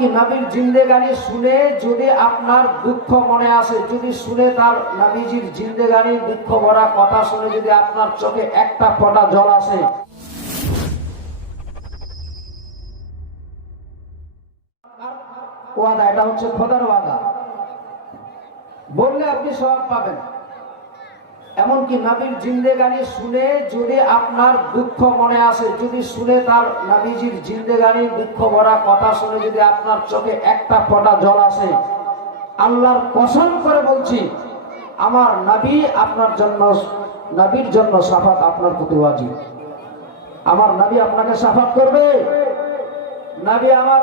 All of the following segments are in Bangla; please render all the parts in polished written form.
এমনকি নবীর জিন্দেগানি শুনে যদি আপনার দুঃখ মনে আসে, যদি শুনে তার নবীজির জিন্দেগানি দুঃখ ভরা কথা শুনে যদি আপনার চোখে একটা ফোঁটা জল আসে, ওয়াদা, এটা হচ্ছে খোদার ওয়াদা, বললে আপনি সওয়াব পাবেন। এমনকি নবীর জিন্দেগানি শুনে যদি আপনার দুঃখ মনে আসে, যদি শুনে তার নবীজির জিন্দেগানি দুঃখ ভরা কথা শুনে যদি আপনার চোখে একটা ফোঁটা জল আসে, আল্লাহর কসম করে বলছি, আমার নবী আপনার জন্য, নবীর জন্য শাফাত আপনার প্রতি ওয়াজিব। আমার নবী আপনাকে শাফাত করবে। নবী আমার,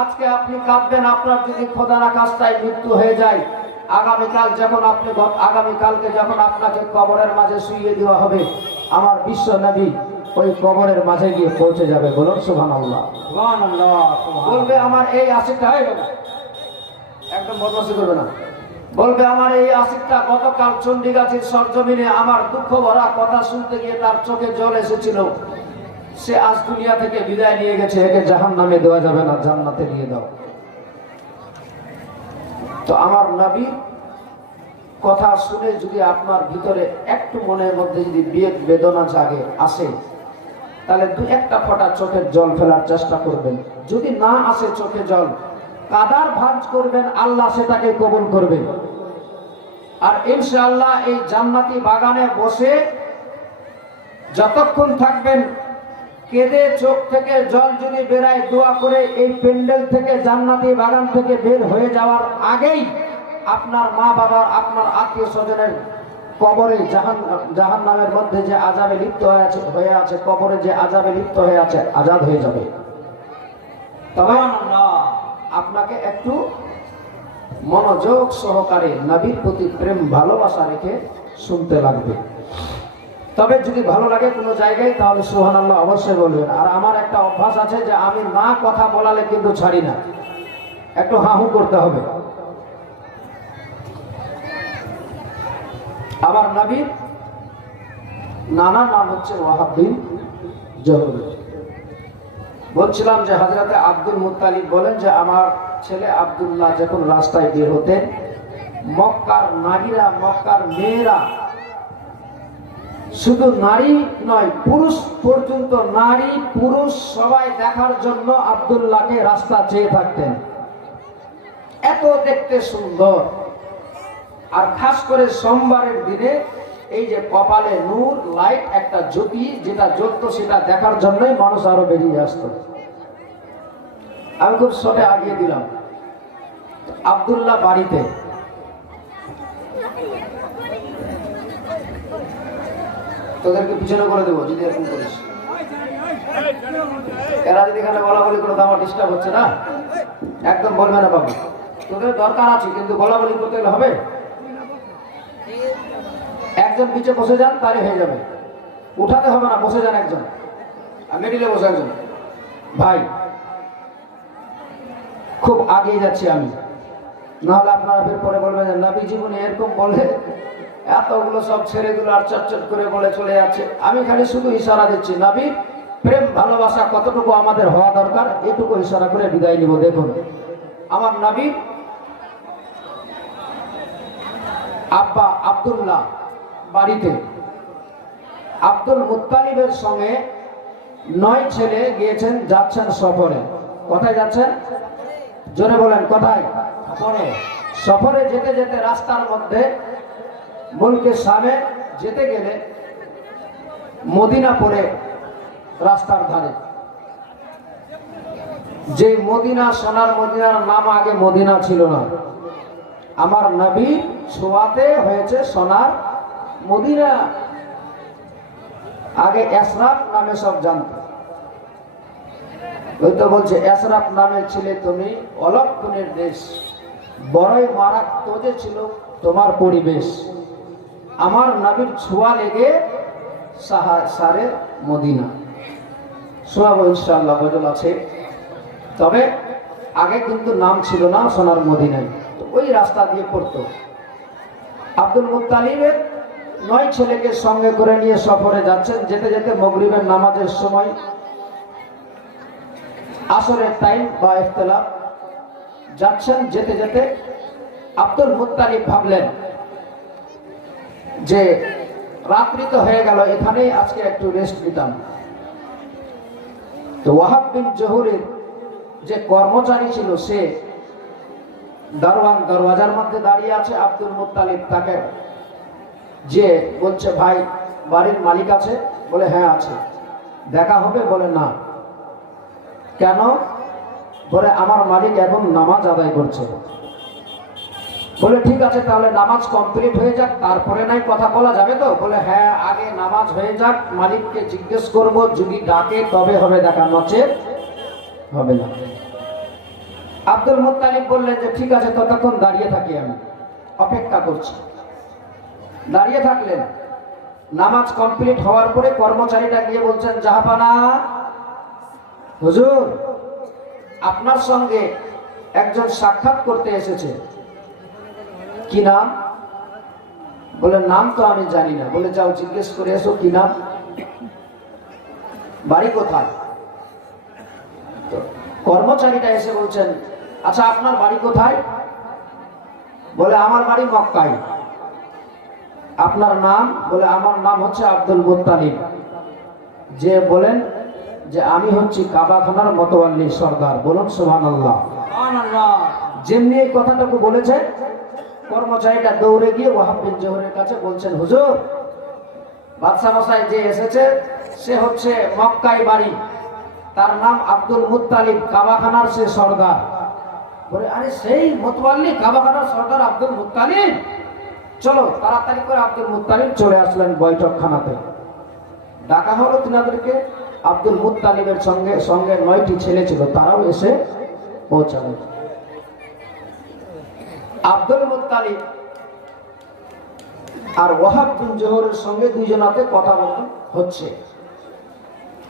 আজকে আপনি কাঁদবেন, আপনার যদি খোদা না কাজটাই মৃত্যু হয়ে যায়, আগামীকালকে যখন আপনাকে কবরের মাঝে শুইয়ে দেওয়া হবে, আমার বিশ্ব নবী ওই কবরের মাঝে গিয়ে পৌঁছে যাবে। বলুন সুবহানাল্লাহ। বলবে আমার এই আশিকটা হয়ে গেল, একদম বদমাশি করবে না, বলবে আমার এই আশিকটা গতকাল চণ্ডীগাছির সরজমিনে আমার দুঃখ ভরা কথা শুনতে গিয়ে তার চোখে জল এসেছিল, সে আজ দুনিয়া থেকে বিদায় নিয়ে গেছে, একে জাহান্নামে দেওয়া যাবে না, জান্নাতে নিয়ে দাও। তো আমার নবী কথা শুনে যদি আপনার ভিতরে একটু মনের মধ্যে যদি বিয়ের বেদনা জাগে আসে, তাহলে দু একটা ফোঁটা চোখের জল ফেলার চেষ্টা করবেন। যদি না আসে চোখে জল, কাদার ভাঁজ করবেন, আল্লাহ সেটাকে কবুল করবেন। আর ইনশাআল্লাহ এই জান্নাতি বাগানে বসে যতক্ষণ থাকবেন, কেঁদে চোখ থেকে জল যদি বেরায়, দোয়া করে এই প্যান্ডেল থেকে, জান্নাতি বাগান থেকে বের হয়ে যাওয়ার আগেই আপনার মা বাবার, আপনার আত্মীয় স্বজনের কবরে, জাহান্নামের মধ্যে যে আযাবে লিপ্ত হয়ে আছে, কবরে যে আযাবে লিপ্ত হয়ে আছে, আজাদ হয়ে যাবে। তবে আপনাকে একটু মনোযোগ সহকারে নবীর প্রতি প্রেম ভালোবাসা রেখে শুনতে লাগবে। তবে যদি ভালো লাগে কোনো জায়গায়, তাহলে সুবহানাল্লাহ অবশ্যই বলবেন। আর আমার একটা অভ্যাস আছে যে আমি না কথা বলালে কিন্তু ছাড়ি না, একটু হাহু করতে হবে। আমার নবীর নানা নাম হচ্ছে ওয়াহাব বিন জহুর। বলছিলাম যে হযরতে আব্দুল মুত্তালিব বলেন যে আমার ছেলে আব্দুল্লাহ যখন রাস্তায় বের হতেন, মক্কার নারীরা, মক্কার মেয়েরা, শুধু নারী নয়, পুরুষ পর্যন্ত, নারী পুরুষ সবাই দেখার জন্য আব্দুল্লাহকে রাস্তা চেয়ে থাকতেন, এত দেখতে সুন্দর। আর খাস করে সোমবারের দিনে এই যে কপালে নূর, লাইট, একটা জ্যোতি যেটা জ্বলতো, সেটা দেখার জন্যই মানুষ আরো বেরিয়ে আসতো। আমি খুব শর্টে আগিয়ে দিলাম। আব্দুল্লাহ বাড়িতে, তোদেরকে পিছনে করে দেবো যদি এরকম করিস। এরা যদি এখানে বলাবলি করে, তো আমার ডিস্টার্ব হচ্ছে না, একদম বলবে না বাবু, তোদের দরকার আছে, কিন্তু বলাবলি করতে গেলে হবে। একজন পিছে বসে যান, তারই হয়ে যাবে, উঠাতে হবে না, বসে যান একজন, আর মিডিলে বসে একজন। ভাই খুব আগিয়ে যাচ্ছি আমি, নাহলে আপনারা পরে বলবেন যে নবী জীবনে এরকম বলে, এতগুলো সব ছেড়ে দিল আর চটচট করে বলে চলে যাচ্ছে। আমি খালি শুধু ইশারা দিচ্ছি, নবীর প্রেম ভালোবাসা কতটুকু আমাদের হওয়া দরকার, এটুকু ইশারা করে বিদায় নিব। দেখুন, আমার নবীর আব্বা আব্দুল্লাহ বাড়িতে আব্দুল মুত্তালিবের সঙ্গে 9 ছেলে গিয়েছেন, যাচ্ছেন সফরে। কোথায় যাচ্ছেন? জোরে বলেন, কোথায়? সফরে যেতে যেতে রাস্তার মধ্যে মুলকে শামে যেতে গেলে মদিনা পড়ে রাস্তার ধারে। যে মদিনা, সোনার মদিনার নাম আগে মদিনা ছিল না, আমার নবী ছোঁয়াতে হয়েছে সোনার মদিনা। আগে এসরাফ নামে সব জানত। ওই তো বলছে, এসরাফ নামে ছিলে তুমি, অলক্ষণের দেশ, বড়ই মারাত্মক ছিল তোমার পরিবেশ। আমার নবীর ছোঁয়া লেগে সারে মদিনা। শোনাবো ইনশাআল্লাহ, গজল আছে। তবে আগে কিন্তু নাম ছিল না সোনার মদিনায়, ওই রাস্তা দিয়ে পড়তো। আব্দুল মুত্তালিবের 9 ছেলেকে সঙ্গে করে নিয়ে সফরে যাচ্ছেন। যেতে যেতে মাগরিবের নামাজের সময়, আসরের টাইম বা ইফতিলাফ যাচ্ছেন, যেতে যেতে আব্দুল মুত্তালিব ভাবলেন যে রাত্রি তো হয়ে গেল, এখানেই আজকে একটু রেস্ট নিতাম। তো ওয়াহাব বিন জহুরের যে কর্মচারী ছিল, সে দারোয়ান দরওয়াজার মধ্যে দাঁড়িয়ে আছে। আব্দুল মুত্তালিব তাকে যে বলছে, ভাই বাড়ির মালিক আছে? বলে হ্যাঁ আছে। দেখা হবে? বলে না। কেন? বলে আমার মালিক এখন নামাজ আদায় করছে। বলে ঠিক আছে, তাহলে নামাজ কমপ্লিট হয়ে যাক, তারপরে নাই কথা বলা যাবে তো? বলে হ্যাঁ, আগে নামাজ হয়ে যাক, মালিককে জিজ্ঞেস করব, যদি ডাকে তবে হবে দেখা, নচেত হবে না। আব্দুল মুত্তালিব বললেন যে ঠিক আছে, ততক্ষণ দাঁড়িয়ে থাকি, আমি অপেক্ষা করছি। দাঁড়িয়ে থাকলেন। নামাজ কমপ্লিট হওয়ার পরে কর্মচারীটা গিয়ে বলছেন, জাহাপানা হুজুর, আপনার সঙ্গে একজন সাক্ষাৎ করতে এসেছে। কি নাম? বলে নাম তো আমি জানি না। বলে যাও জিজ্ঞেস করে এসো কি নাম, বাড়ি কোথায়। তো কর্মচারীটা এসে বলছেন, আচ্ছা আপনার বাড়ি কোথায়? বলে আমার বাড়ি মক্কায়। আপনার নাম? বলে আমার নাম হচ্ছে আব্দুল মুত্তালিব। যে বলেন যে আমি হচ্ছি কাবাখানার মতওয়াল্লি সর্দার। বলুন সুবহানাল্লাহ। যেমনি এই কথাটুকু বলেছে, কর্মচারীটা দৌড়ে গিয়ে ওয়াহাব বিন জহুরের কাছে বলছেন, হুজুর, বাদশা মশাই যে এসেছে সে হচ্ছে মক্কায় বাড়ি, তার নাম আব্দুল মুত্তালিব, কাবাখানার সে সর্দার। বলে আরে সেই মতওয়াল্লি, কাবাখানার সর্দার আব্দুল মুত্তালিব, চলো তাড়াতাড়ি করে। আব্দুল মুত্তালিব চলে আসলেন বৈঠকখানাতে। ডাকা হলো তিনাদেরকে। আব্দুল মুত্তালিবের সঙ্গে সঙ্গে 9টি ছেলে ছিল, তারাও এসে পৌঁছালেন। আব্দুল মুত্তালিব আর ওয়াহাব বিন জহুরের সঙ্গে দুইজনাতে কথা হচ্ছে,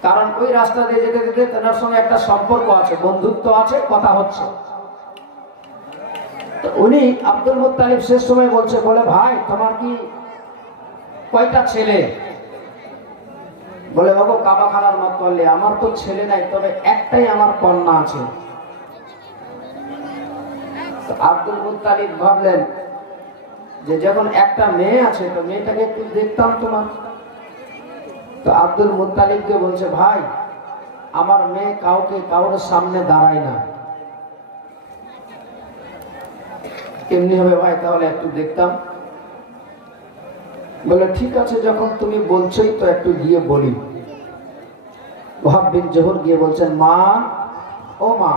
কারণ ওই রাস্তা দিয়ে যেতে যেতে তার সঙ্গে একটা সম্পর্ক আছে, বন্ধুত্ব আছে, কথা হচ্ছে। তো উনি আব্দুল মুত্তালিব শেষ সময় বলছে, বলে ভাই তোমার কি কয়টা ছেলে? বলে বাবু কাবাখানার মতওয়াল্লি, আমার তো ছেলে নাই, তবে একটাই আমার কন্যা আছে। আব্দুল মুত্তালিব ভাবলেন যে যখন একটা মেয়ে আছে, তো মেয়েটাকে একটু দেখতাম তোমার। তো আব্দুল মুত্তালিবকে বলছে, ভাই আমার মেয়ে কাউর সামনে দাঁড়ায় না। কেমনি হবে ভাই, তাহলে একটু দেখতাম। বলে ঠিক আছে, যখন তুমি বলছোই তো একটু গিয়ে বলি। ওয়াহাব বিন জহুর গিয়ে বলছেন, মা, ও মা।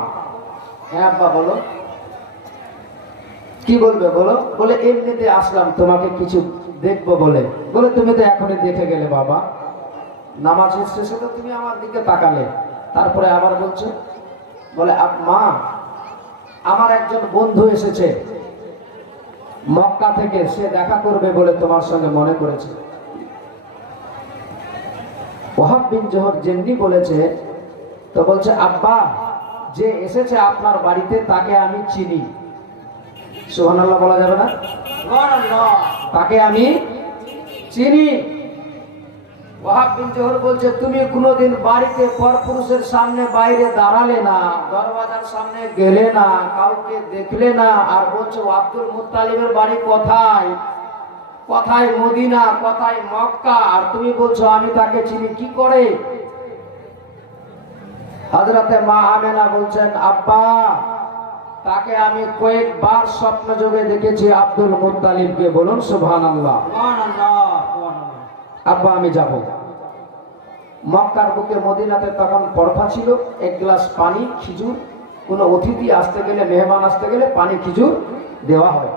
হ্যাঁ আব্বা বলো। কি বলবে বলো? বলে এমনিতে আসলাম, তোমাকে কিছু দেখবো বলে। বলে তুমি তো এখনই দেখে গেলে বাবা, নামাজ শেষে তো তুমি আমার দিকে তাকালে, তারপরে আবার বলছো। বলে মা, আমার একজন বন্ধু এসেছে মক্কা থেকে, সে দেখা করবে বলে তোমার সঙ্গে মনে করেছে। ওয়াহাব বিন জহুর যেমনি বলেছে, তো বলছে, আব্বা যে এসেছে আপনার বাড়িতে তাকে আমি চিনি। সুবহানাল্লাহ বলা যাবে না? তাকে আমি চিনি। ওয়াহাব বিন জহুর বলছে, তুমি কোনোদিন বাড়িতে পরপুরুষের সামনে বাইরে দাঁড়ালে না, দরওয়াজার সামনে গেলে না, কাউকে দেখলে না, আর বলছো আব্দুল মুত্তালিবের বাড়ি কোথায়? কোথায় মদিনা, কোথায় মক্কা, আর তুমি বলছো আমি তাকে চিনি কি করে? হযরতে মা আমেনা বলছেন, আব্বা তাকে আমি কয়েকবার স্বপ্ন যোগে দেখেছি আব্দুল মুত্তালিবকে। বলুন সুবহানাল্লাহ। আব্বা আমি যাব। মক্কার বুকে মদিনাতে তখন প্রথা ছিল, এক গ্লাস পানি, খিজুর, কোনো অতিথি আসতে গেলে, মেহমান আসতে গেলে পানি খিজুর দেওয়া হয়।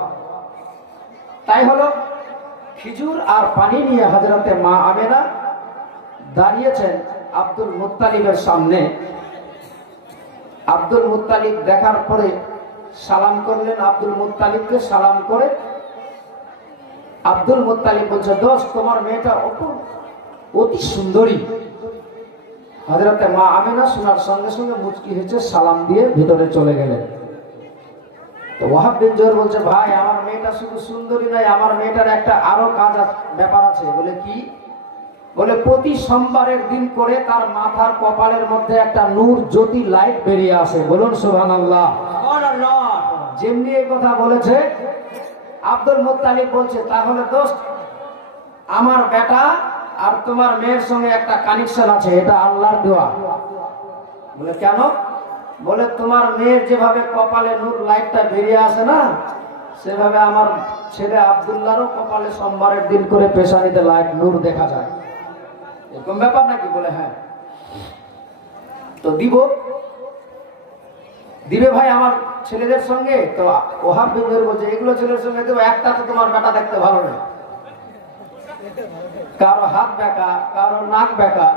তাই হলো খিজুর আর পানি নিয়ে হযরতে মা আমেনা দাঁড়িয়েছেন আব্দুল মুত্তালিবের সামনে। আব্দুল মুত্তালিব দেখার পরে সালাম করলেন, আব্দুল মুত্তালিবকে সালাম করে আব্দুল মুত্তালিব বলছে, দোস্ত তোমার মেয়েটা অতি সুন্দরী। হযরতে মা আমেনা শোনার সঙ্গে সঙ্গে মুচকি হেসে সালাম দিয়ে ভিতরে চলে গেলেন। তো ওয়াহাব বিন জহুর বলছে, ভাই আমার মেয়েটা শুধু সুন্দরী নয়, আমার মেয়েটার একটা আরো ব্যাপার আছে। বলে কি? বলে প্রতি সোমবারের দিন করে তার মাথার কপালের মধ্যে একটা নূর জ্যোতি লাইট বেরিয়ে আসে। বলুন সুবহানাল্লাহ। যেমনি এই কথা বলেছে, আব্দুল মুত্তালিব বলছে, তাহলে দোস্ত আমার বেটা আর তোমার মেয়ের সঙ্গে একটা কানেকশন আছে, এটা আল্লাহর দেওয়া। বলে কেন? বলে তোমার মেয়ের যেভাবে কপালে নূর লাইটটা বেরিয়ে আসে না, সেভাবে আমার ছেলে আব্দুল্লাহরও কপালে সোমবারের দিন করে পেশানিতে লাইট নূর দেখা যায়। এরকম ব্যাপার নাকি? বলে হ্যাঁ। তো দিবে ভাই আমার ছেলেদের সঙ্গে। তো ওহাব বিনদের বলছে, এগুলো ছেলের সঙ্গে দেবো, একটা তো তোমার বেটা দেখতে ভালো না, কারো হাত বেঁকা, কারো নাক বেঁকা,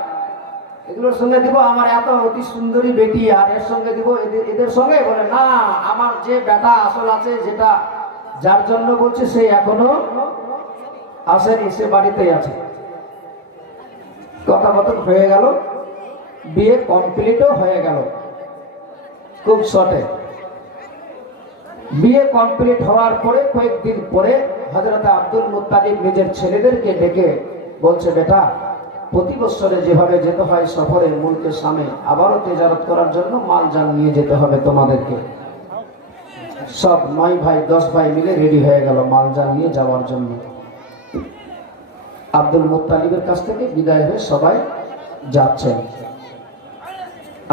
এগুলোর সঙ্গে দিব। আমার এত অতি সুন্দরী বেটি, আর এর সঙ্গে দিব এদের সঙ্গে? বলে না, আমার যে বেটা আসল আছে, যেটা যার জন্য বলছে, সে এখনো আসেনি, সে বাড়িতেই আছে। কথাবার্তা হয়ে গেল, বিয়ে কমপ্লিটও হয়ে গেল খুব শর্টে। বিয়ে কমপ্লিট হওয়ার পরে কয়েকদিন পরে হযরত আব্দুল মুত্তালিব নিজের ছেলেদেরকে ডেকে বলছে, বেটা প্রতি বছরে যেভাবে যেতে হয় সফরে মুলকে সামে, আবারও তেজারত করার জন্য মাল জান নিয়ে যেতে হবে তোমাদেরকে। সব 9 ভাই 10 ভাই মিলে রেডি হয়ে গেল মাল জান নিয়ে যাওয়ার জন্য। আব্দুল মুত্তালিবের কাছ থেকে বিদায় হয়ে সবাই যাচ্ছেন।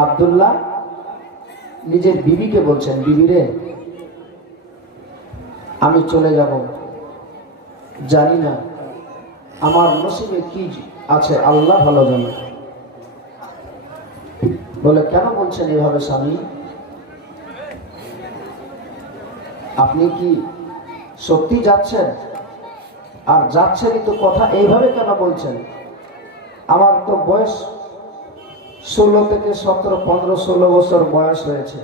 আব্দুল্লাহ নিজের বিবিকে বলছেন, বিবিরে আমি চলে যাব, জানি না আমার নসিবে কি আছে, আল্লাহ ভালো জানে। বলে কেন বলছেন এভাবে স্বামী? আপনি কি সত্যি যাচ্ছেন? আর যাচ্ছেনই তো, কথা এইভাবে কেন বলছেন? আমার তো বয়স 16 থেকে 17, 15, 16 বছর বয়স হয়েছে,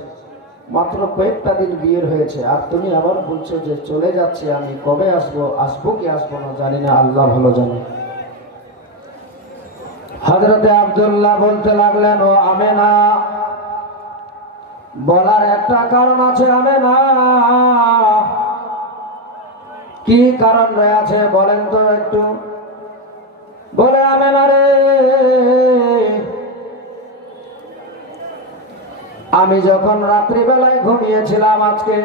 মাত্র কয়েকটা দিন বিয়ের হয়েছে, আর তুমি আবার বলছো যে চলে যাচ্ছি, আমি কবে আসবো কি আসবো না জানি না, আল্লাহ ভালো জানে। হযরতে আব্দুল্লাহ বলতে লাগলেন, ও আমেনা, বলার একটা কারণ আছে আমেনা। কি কারণ রয়েছে বলেন তো একটু? বলে, আমেনা রে, আমি যখন রাত্রিবেলায় ঘুমিয়েছিলাম আজকে,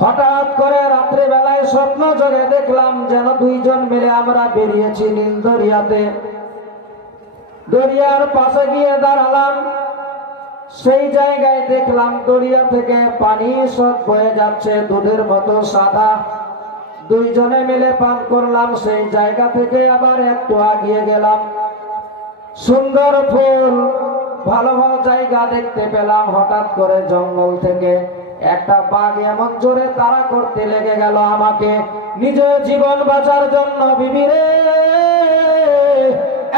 হঠাৎ করে রাত্রিবেলায় স্বপ্ন জগে দেখলাম যেন দুইজন মিলে আমরা বেরিয়েছি নীল দরিয়াতে। দরিয়ার পাশে গিয়ে দাঁড়ালাম, সেই জায়গায় দেখলাম দরিয়া থেকে পানি সব বয়ে যাচ্ছে, দুধের মতো সাদা। দুইজনে মিলে পান করলাম। সেই জায়গা থেকে আবার একটু আগিয়ে গেলাম, সুন্দর ফুল, ভালো ভালো জায়গা দেখতে পেলাম। হঠাৎ করে জঙ্গল থেকে একটা বাঘ এমন জোরে তাড়া করতে লেগে গেল আমাকে, নিজের জীবন বাঁচার জন্য। বিবিরে,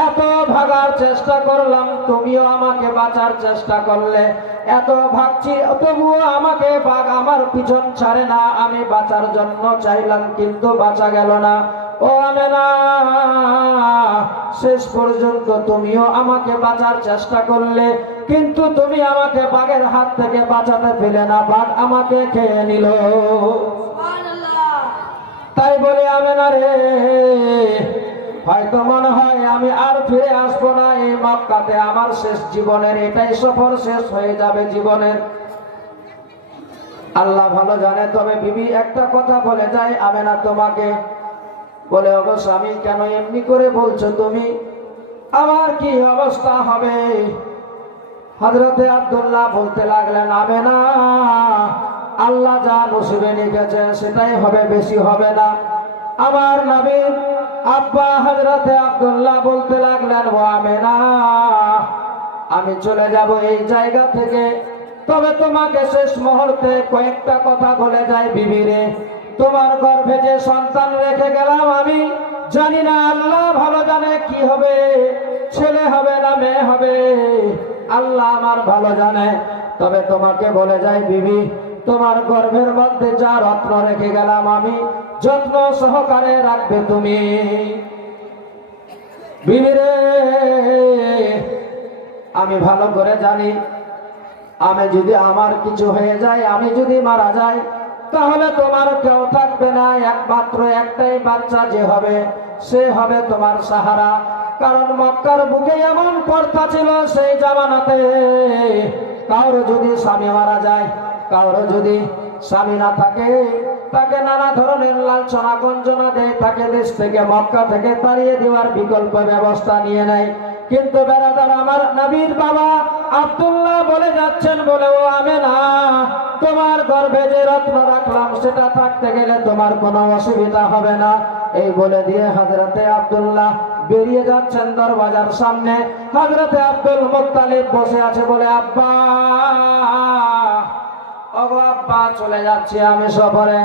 এত ভাগার চেষ্টা করলাম, তুমিও আমাকে বাঁচার চেষ্টা করলে, এত ভাগছি তবুও আমাকে বাঘ আমার পিছন ছাড়ে না। আমি বাঁচার জন্য চাইলাম, কিন্তু বাঁচা গেল না। ও আমেনা, শেষ পর্যন্ত তুমিও আমাকে বাঁচার চেষ্টা করলে, কিন্তু তুমি আমাকে বাঘের হাত থেকে বাঁচাতে পেলে না, বাঘ আমাকে খেয়ে নিল। তাই বলে আমেনা রে, হয়তো মনে হয় আমি আর ফিরে আসবো না এই মক্কাতে, আমার শেষ জীবনের এটাই সফর, শেষ হয়ে যাবে জীবনের। আল্লাহ ভালো জানে। তবে বিবি একটা কথা বলে যায় আমেনা তোমাকে। বলে, অবশ্য আমি কেন এমনি করে বলছো তুমি, আমার কি অবস্থা হবে? হযরতে আব্দুল্লাহ বলতে লাগলেন, আমেনা, আল্লাহ যা নসিবে লিখেছেন সেটাই হবে, বেশি হবে না। আমার নবীর আব্বা হযরতে আব্দুল্লাহ বলতে লাগলেন, ও আমেনা, আমি চলে যাব এই জায়গা থেকে, তবে তোমাকে শেষ মুহূর্তে কয়েকটা কথা বলে যায়। বিবিরে, তোমার গর্ভে যে সন্তান রেখে গেলাম আমি, জানি না, আল্লাহ ভালো জানে কি হবে, ছেলে হবে না মেয়ে হবে, আল্লাহ আমার ভালো জানে। তবে তোমাকে বলে যাই বিবি, তোমার গর্ভের মধ্যে যা রত্ন রেখে গেলাম আমি, যত্ন সহকারে রাখবে তুমি। বিবিরে, আমি ভালো করে জানি, আমি যদি আমার কিছু হয়ে যায়, আমি যদি মারা যাই, তাহলে তোমার কেউ থাকবে না। একমাত্র একটাই বাচ্চা যে হবে, সে হবে তোমার সাহারা। কারণ মক্কার বুকে এমন প্রথা ছিল সেই জামানাতে, কারো যদি স্বামী মারা যায়, কারো যদি স্বামী না থাকে, তাকে নানা ধরনের লাঞ্ছনা গঞ্জনা দেয়, তাকে দেশ থেকে মক্কা থেকে তাড়িয়ে দেওয়ার বিকল্প ব্যবস্থা নিয়ে নেয়। কিন্তু বেরাদার আমার নবীর বাবা আব্দুল্লাহ বলে যাচ্ছেন, বলে ও আমেনা, তোমার গর্ভে যে রত্ন রাখলাম সেটা থাকতে গেলে তোমার কোনো অসুবিধা হবে না। এই বলে দিয়ে হযরতে আব্দুল্লাহ বেরিয়ে যাচ্ছেন দরওয়াজার সামনে। হযরতে আব্দুল মুত্তালিব বসে আছে, বলে আব্বা, ওগো আব্বা, চলে যাচ্ছি আমি সফরে,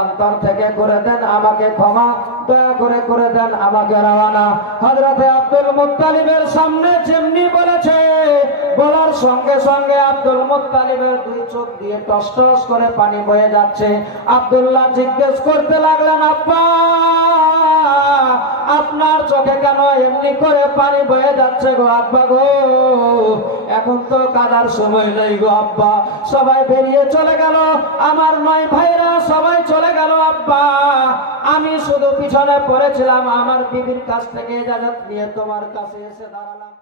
অন্তর থেকে করে দেন আমাকে ক্ষমা, দয়া করে দেন আমাকে রওয়ানা। হযরতে আব্দুল মুত্তালিবের সামনে যেমনি বলেছে, বলার সঙ্গে সঙ্গে আব্দুল মুত্তালিবের দুই চোখ দিয়ে টস টস করে পানি বয়ে যাচ্ছে। আব্দুল্লাহ জিজ্ঞেস করতে লাগলেন, আব্বা, আপনার চোখে কেন এমনি করে পানি বয়ে যাচ্ছে গো আব্বা গো? এখন তো কাদার সময় নেই গো আব্বা, সবাই বেরিয়ে চলে গেল, আমার নয় ভাইরা সবাই চলে গেল আব্বা, আমি শুধু পিছনে পড়েছিলাম, আমার বিবির কাছ থেকে ইজাজত নিয়ে তোমার কাছে এসে দাঁড়ালাম।